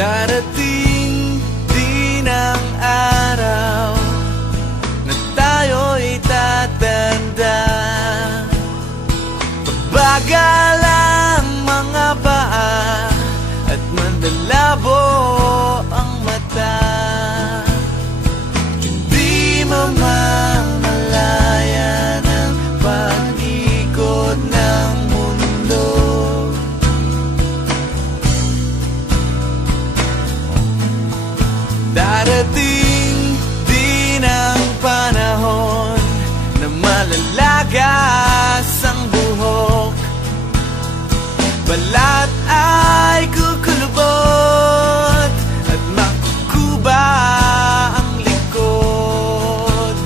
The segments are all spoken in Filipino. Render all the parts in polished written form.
Darating din ang araw na tayo'y tatanda. Pagbagal ang mga paa at mandalabo ang mata. Hindi mamamalayan ang pag-ikot ng mundo. Darating din ang panahon na malalagas ang buhok. Balat ay kukulubot at makukuba ang likod.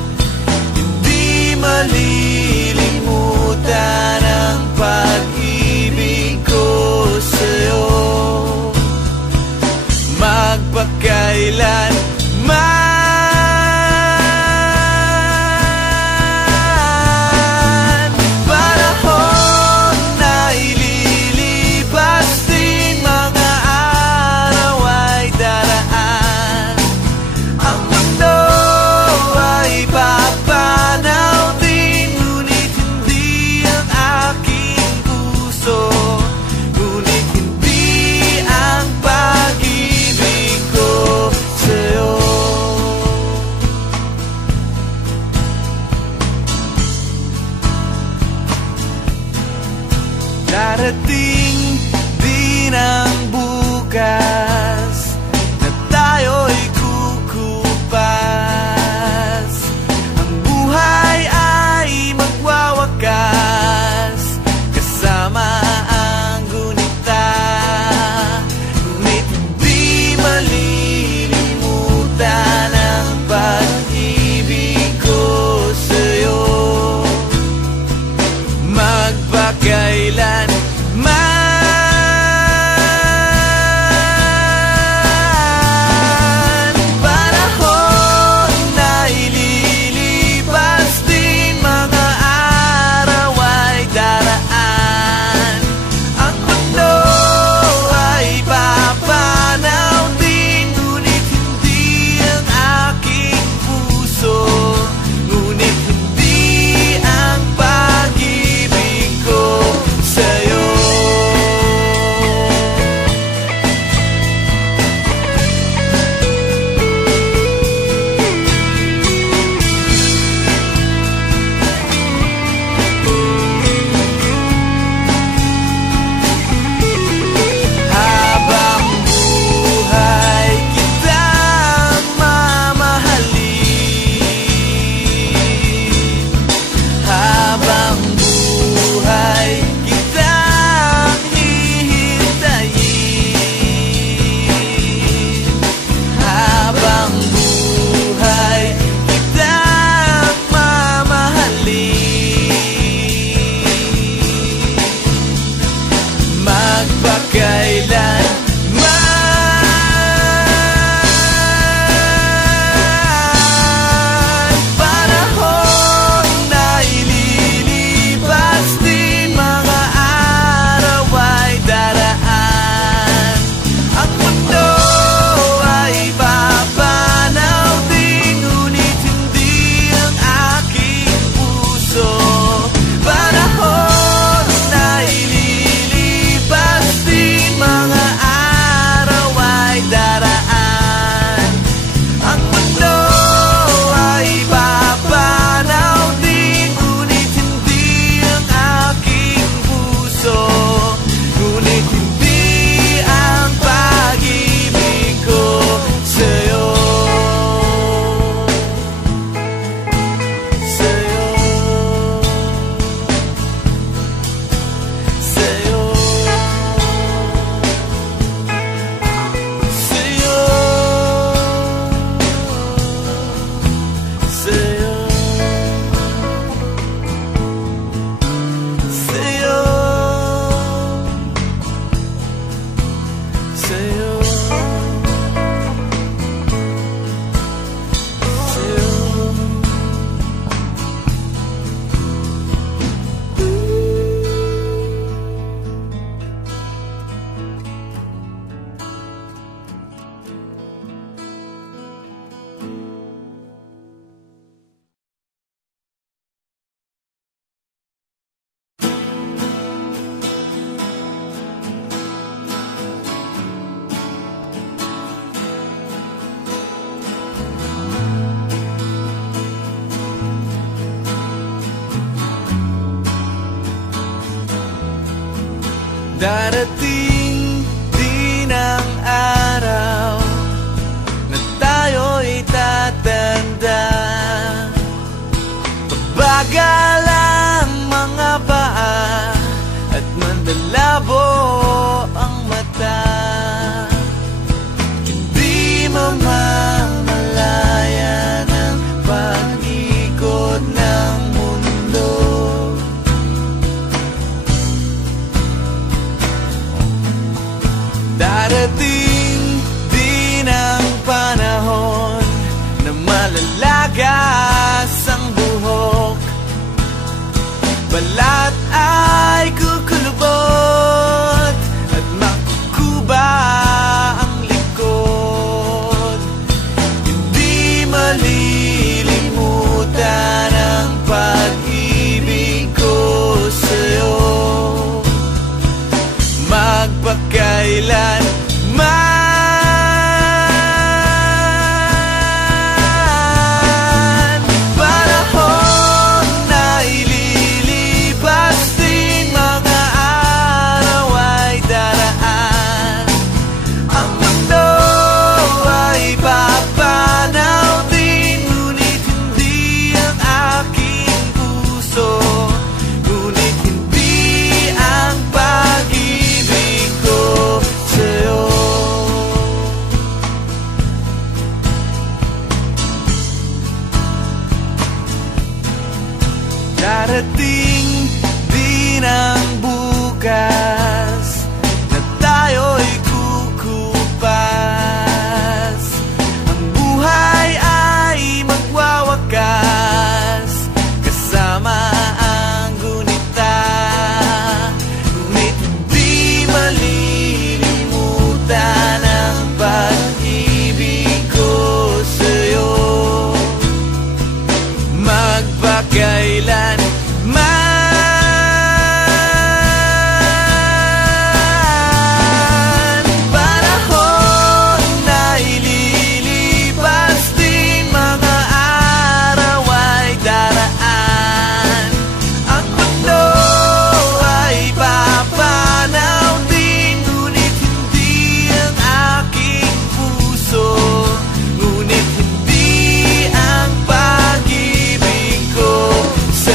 Hindi malilimutan ang pag-ibig ko sa'yo. Magpakailan panahon na ililipas din, mga araw ay daraan. Ang mundo ay papanaw din, ngunit hindi ang aking puso, ngunit hindi ang pag-ibig ko sa'yo. Darating din ang bukas na tayo'y kukupas. Ang buhay ay magwawakas kasama ang gunita, ngunit di malilimutan ang pag-ibig ko sa'yo. Magpakailan Darating din ang araw na tayo'y tatanda. Pabagal ang mga paa at mandalabo ang mata. Hindi mamamalayan ang pag-ikot ng mundo. Darating din ang panahon na malalagas ang buhok. Balat ay kukulubot at makukuba ang likod. Hindi malilimutan ang pag-ibig ko sa'yo. Magpakailan panahon na ililipas din, mga araw ay daraan. Ang mundo ay papanaw din, ngunit hindi ang aking puso, ngunit hindi ang pag-ibig ko sa'yo. Darating din ang bukas na tayo'y kukupas. Ang buhay ay magwawakas kasama ang gunita, ngunit hindi malilimutan ang pag-ibig ko sa'yo. Magpakailan panahon na ililipas din, mga araw ay daraan. Ang mundo ay papanaw din, ngunit hindi ang aking puso, ngunit hindi ang pag-ibig ko sa'yo.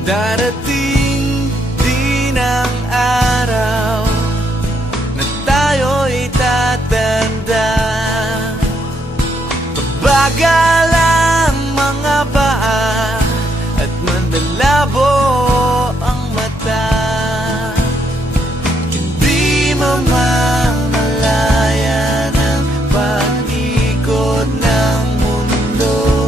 Darating din ang araw na tayo'y tatanda. Pabagal ang mga paa at mandalabo ang mata. Hindi mamamalayan ang pag-ikot ng mundo.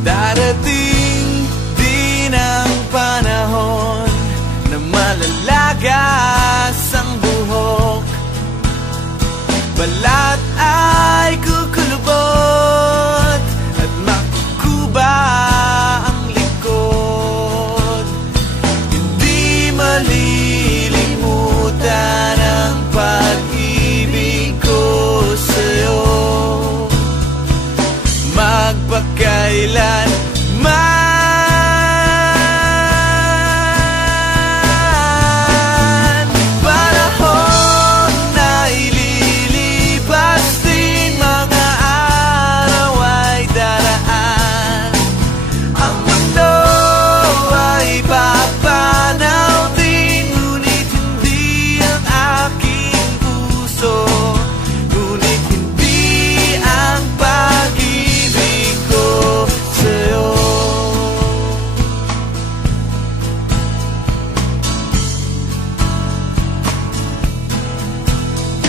Darating din ang panahon na malalagas ang buhok. Balat ay kukulubot at makukuba ang likod. Hindi malilimutan ang pag-ibig ko sa'yo. Magpakailanman panahon na ililipas din, mga araw ay daraan. Ang mundo ay papanaw din, ngunit hindi ang aking puso, ngunit hindi ang pag-ibig ko sa'yo.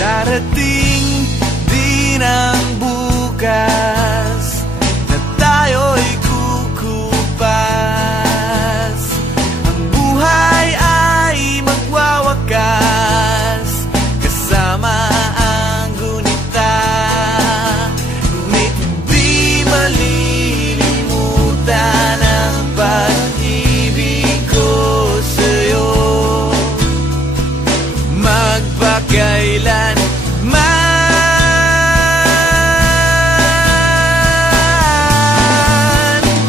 Darating din ang bukas na tayo'y kukupas. Ang buhay ay magwawakas kasama ang gunita, ngunit hindi malilimutan ang pag-ibig ko sa'yo. Magpakailanman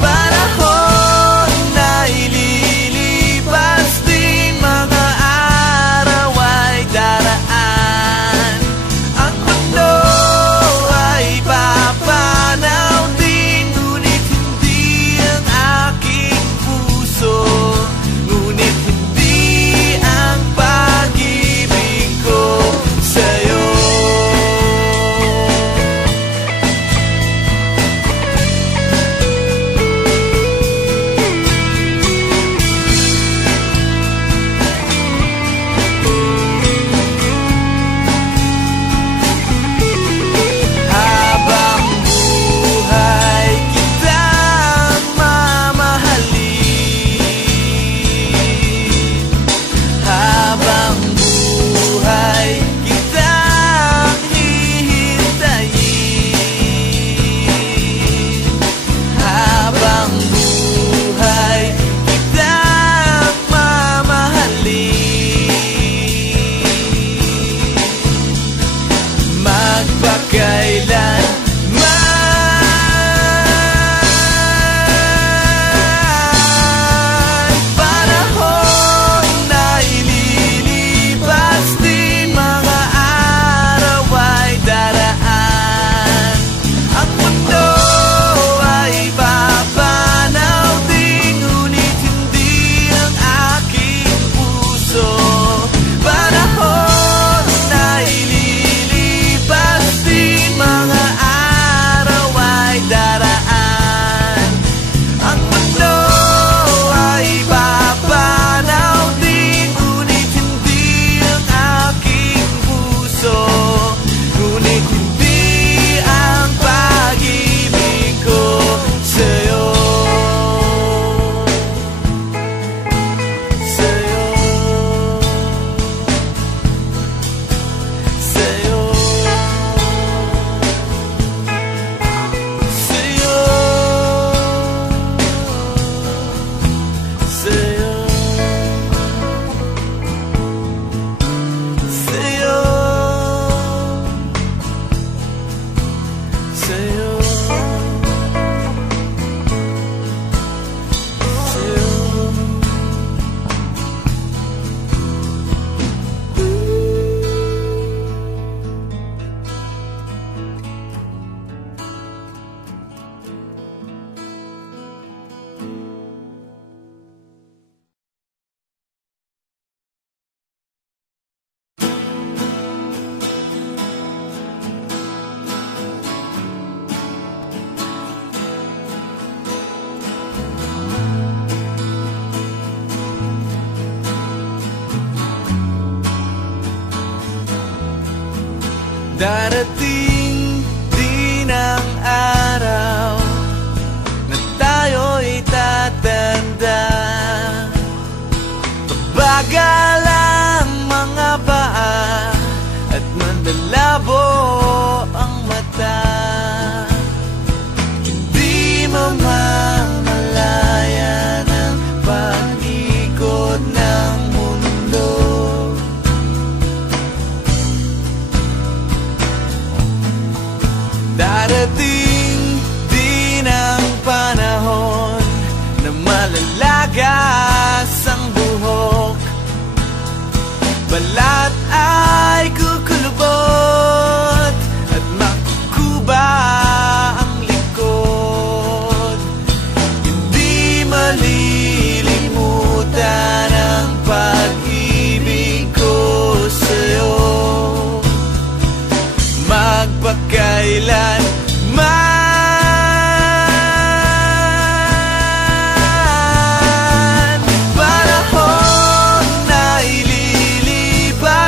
panahon na ililipas din, mga araw ay daraan. Ang mundo ay papanaw din, ngunit hindi ang aking puso, ngunit hindi ang pag-ibig ko sa'yo. Habang buhay kitang mamahalin, habang buhay kitang hihintayin, habang buhay kitang mamahalin. Magpakailanman panahon na ililipas din, mga araw ay daraan. Ang mundo ay papanaw din, ngunit hindi ang aking puso. Panahon na ililipas din, mga araw ay daraan. Ang mundo ay papanaw din, ngunit hindi ang aking puso, ngunit hindi ang pag-ibig ko sa'yo. Sa'yo, sa'yo, sa'yo, sa'yo, sa'yo, sa'yo, sa'yo. Darating din ang araw na tayo'y tatanda. Pabagal ang mga paa at manlalabo ang mata. Hindi mamamalayan ang pag-ikot ng mundo. Darating din ang panahon na malalagas ang buhok. Balat ay kukulubot at makukuba ang likod. Hindi malilimutan ang pag-ibig ko sa'yo, magpakailan man. Panahon na ililipas,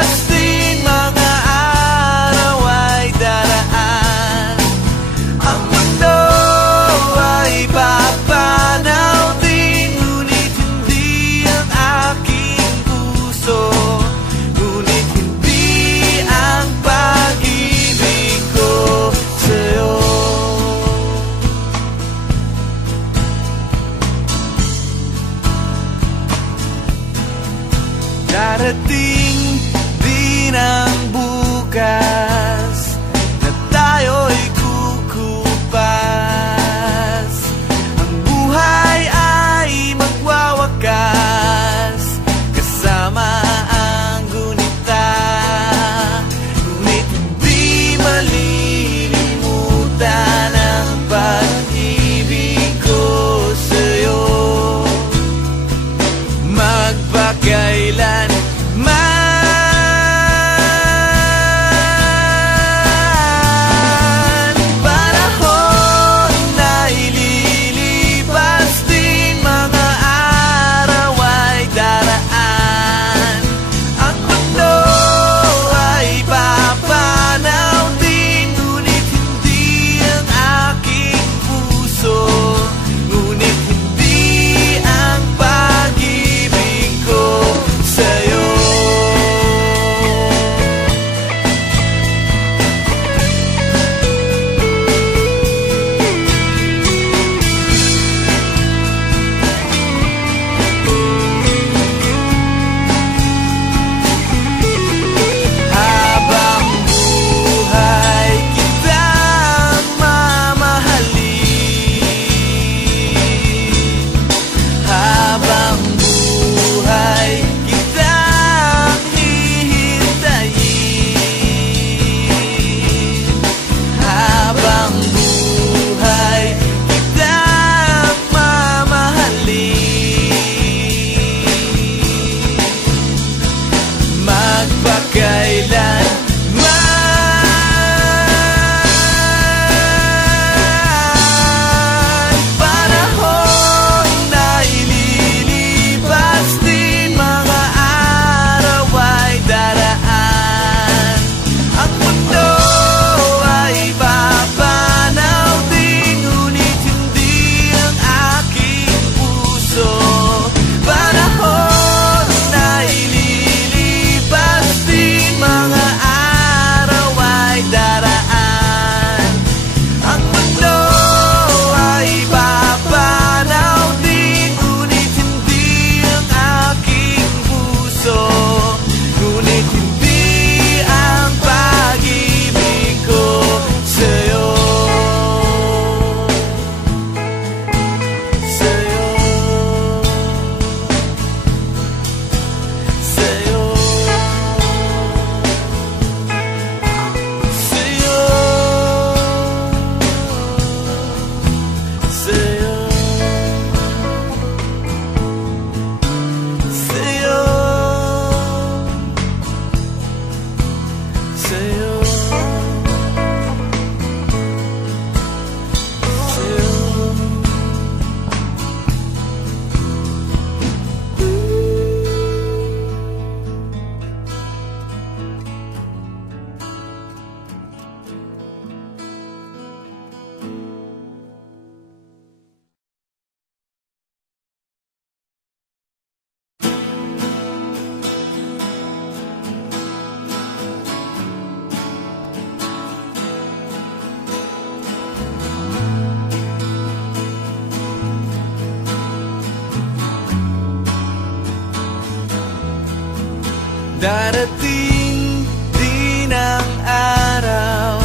Darating din ang araw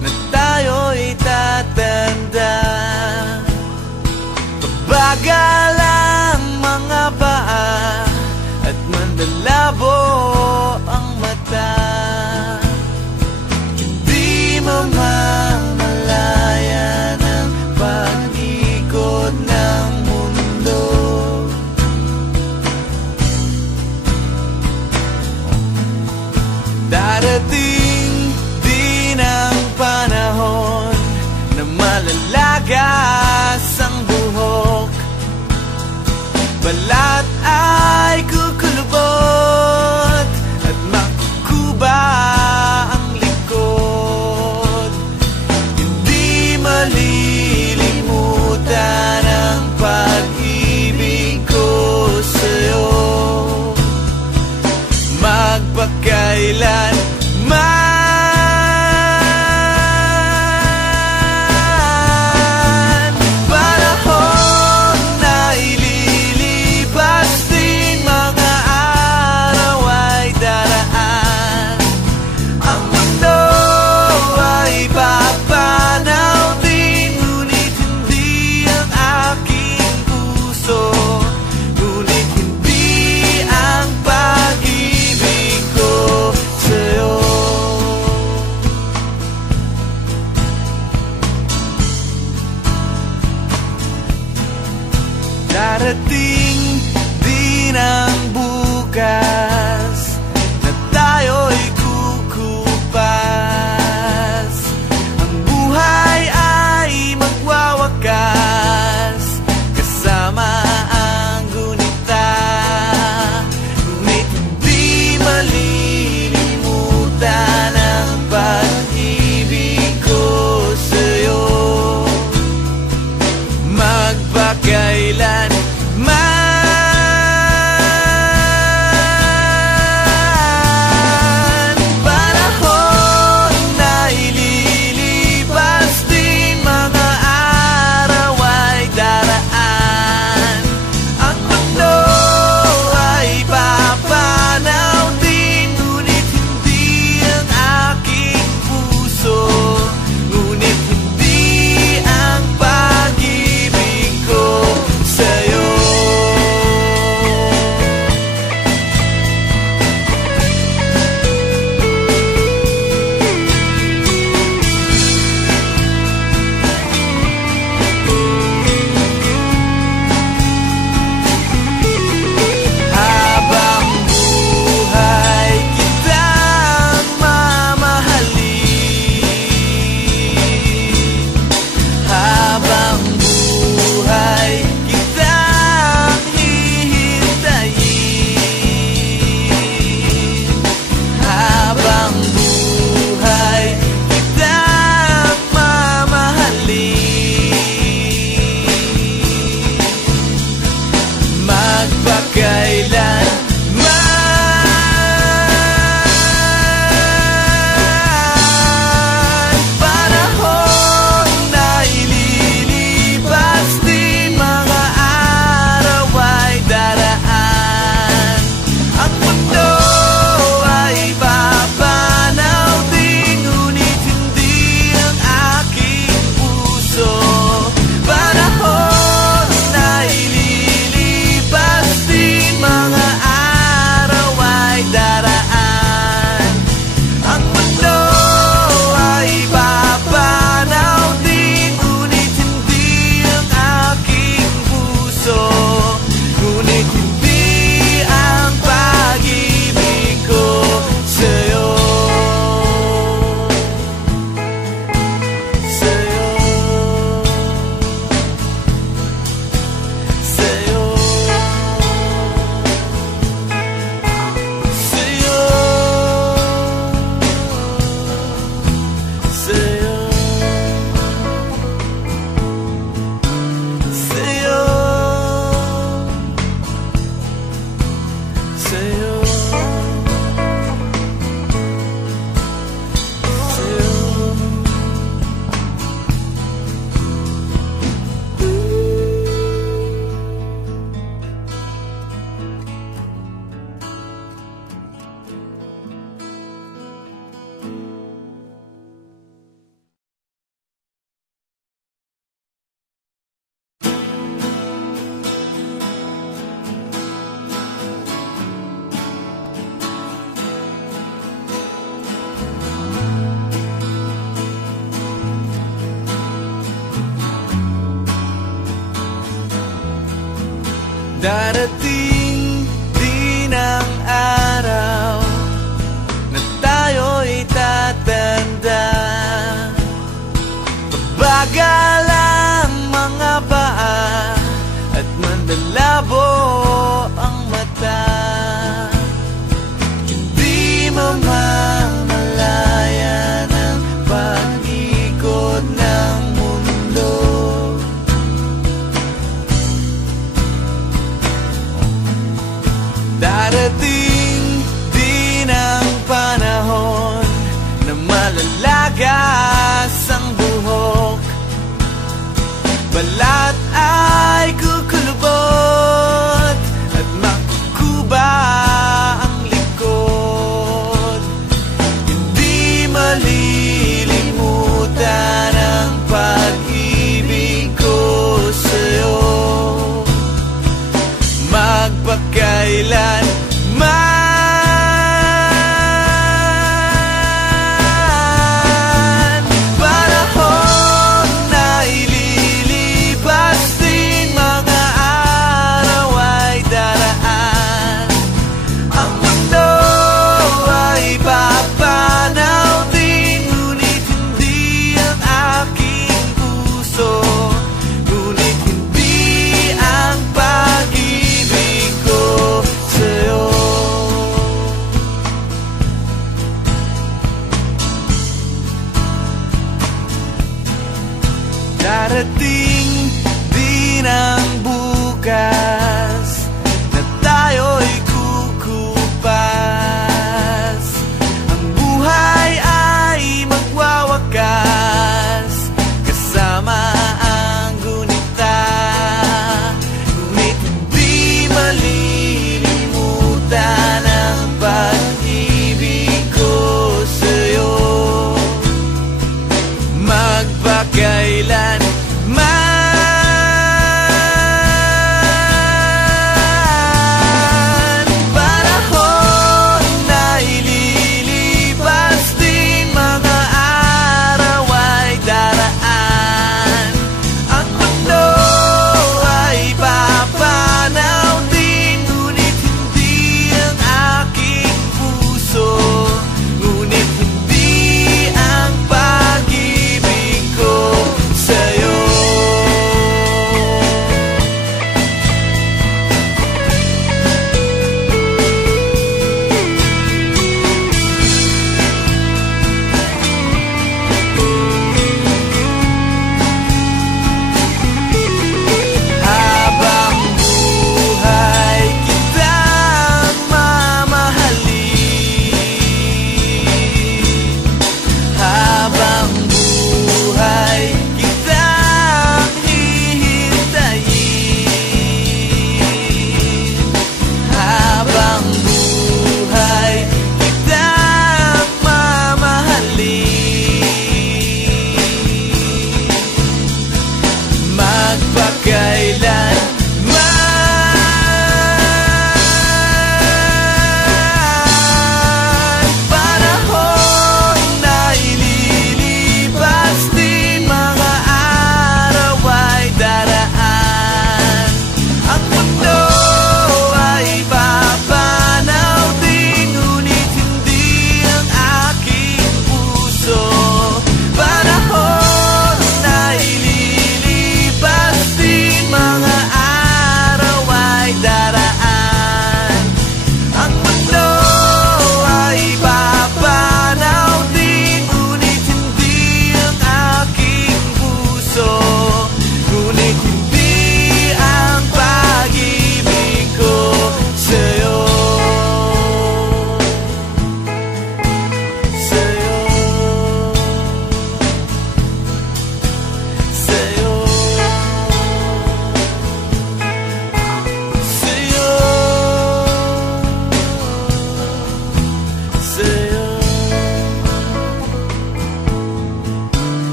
na tayo'y tatanda. Pabagal ang mga paa at mandalabo ang mata. Hindi mamamalayan ang pag-ikot ng mundo. Darating din ang panahon na malalagas ang buhok. Balat ay kukulubot at makukuba ang likod. Hindi malilimutan ang pag-ibig ko sa'yo. Magpakailanman panahon na ililipas din, mga araw ay daraan. Ang mundo ay papanaw din, ngunit hindi ang aking puso, ngunit hindi ang pag-ibig ko sa'yo. Darating din ang bukas na tayo'y kukupas. Ang buhay ay magwawakas kasama ang gunita, ngunit hindi malilimutan ang pag-ibig ko sa'yo. Magpakailanman Darating din ang araw na tayo'y tatanda. Pabagal ang mga paa at mandalabo ang mata. Hindi mamamalayan ang pag-ikot ng mundo. Darating din ang panahon na malalagas ang buhok. Balat ay kukulubot at makukuba ang likod. Hindi malilimutan ang pag-ibig ko sa'yo, magpakailan man. Panahon na ililipas din, mga araw ay daraan. Ang mundo ay papanaw din, ngunit hindi ang aking puso, ngunit hindi ang pag-ibig ko sa'yo. Darating din ang bukas na tayo'y kukupas. Ang buhay ay magwawakas kasama ang gunita, ngunit hindi malilimutan ang pag-ibig ko sa'yo, magpakailan man.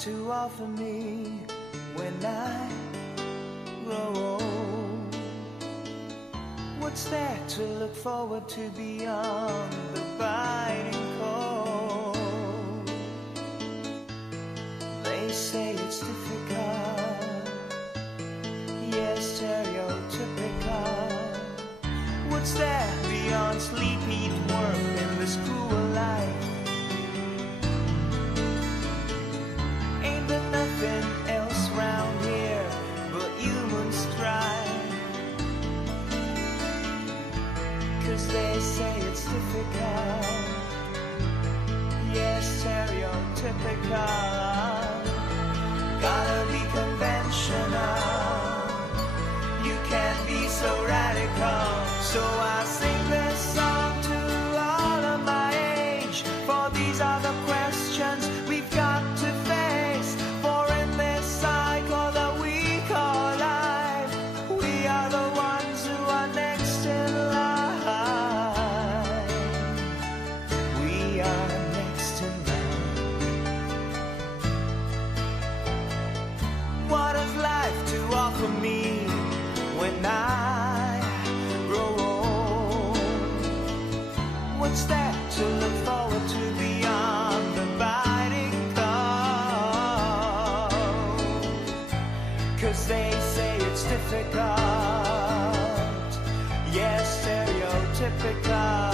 to offer me when I grow old? What's there to look forward to beyond the biting cold? They say it's difficult, yes, stereotypical. What's there beyond sleep, eat, work, and this cruel life? Ain't there nothing else round here but human strife? 'Cause they say it's difficult, yes, stereotypical. Gotta be conventional, you can't be so radical. So I sing this song to all of my age, for these are the questions we've got to face. For in this cycle that we call life, we are the ones who are next in line. We are next in line. What has life to offer me when I grow old? What's there to look forward to beyond the biting cold? 'Cause they say it's difficult, yes, stereotypical.